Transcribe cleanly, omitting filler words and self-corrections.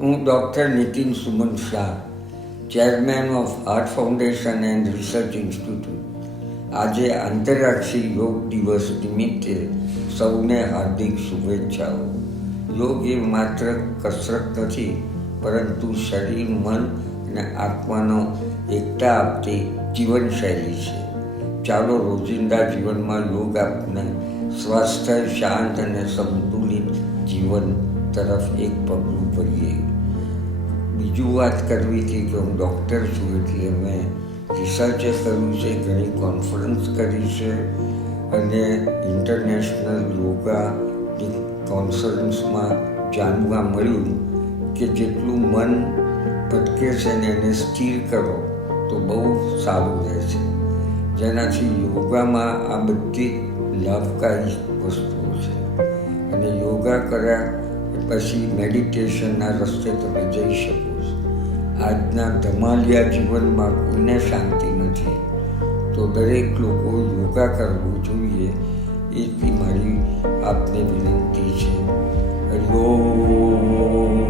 હું doctor Nitin Suman Shah, chairman of heart foundation and research institute, આજે આંતરરાષ્ટ્રીય યોગ દિવસ નિમિત્તે સૌને હાર્દિક શુભેચ્છાઓ. યોગ એ માત્ર કસરત નથી, પરંતુ શરીર, મન અને આત્માનો એકતા આપતી જીવનશૈલી છે. ચાલો રોજિંદા જીવનમાં યોગ આપને સ્વાસ્થ્ય, શાંત અને સંતુલિત જીવન તરફ એક પગલું ભરીએ. બીજું વાત કરવી હતી કે હું ડૉક્ટર છું, એટલે મેં રિસર્ચે કર્યું છે, ઘણી કોન્ફરન્સ કરી છે અને ઇન્ટરનેશનલ યોગાની કોન્ફરન્સમાં જાણવા મળ્યું કે જેટલું મન ભટકે છે ને એને સ્થિર કરો તો બહુ સારું રહે છે. જેનાથી યોગામાં આ બધી લાભકારી વસ્તુઓ છે અને યોગા કર્યા પછી મેડિટેશનના રસ્તે તમે જઈ શકો છો. આજના ધમાલિયા જીવનમાં કોઈને શાંતિ નથી, તો દરેક લોકો યોગા કરવું જોઈએ, એટલી મારી આપને વિનંતી છે. હરિ ઓમ.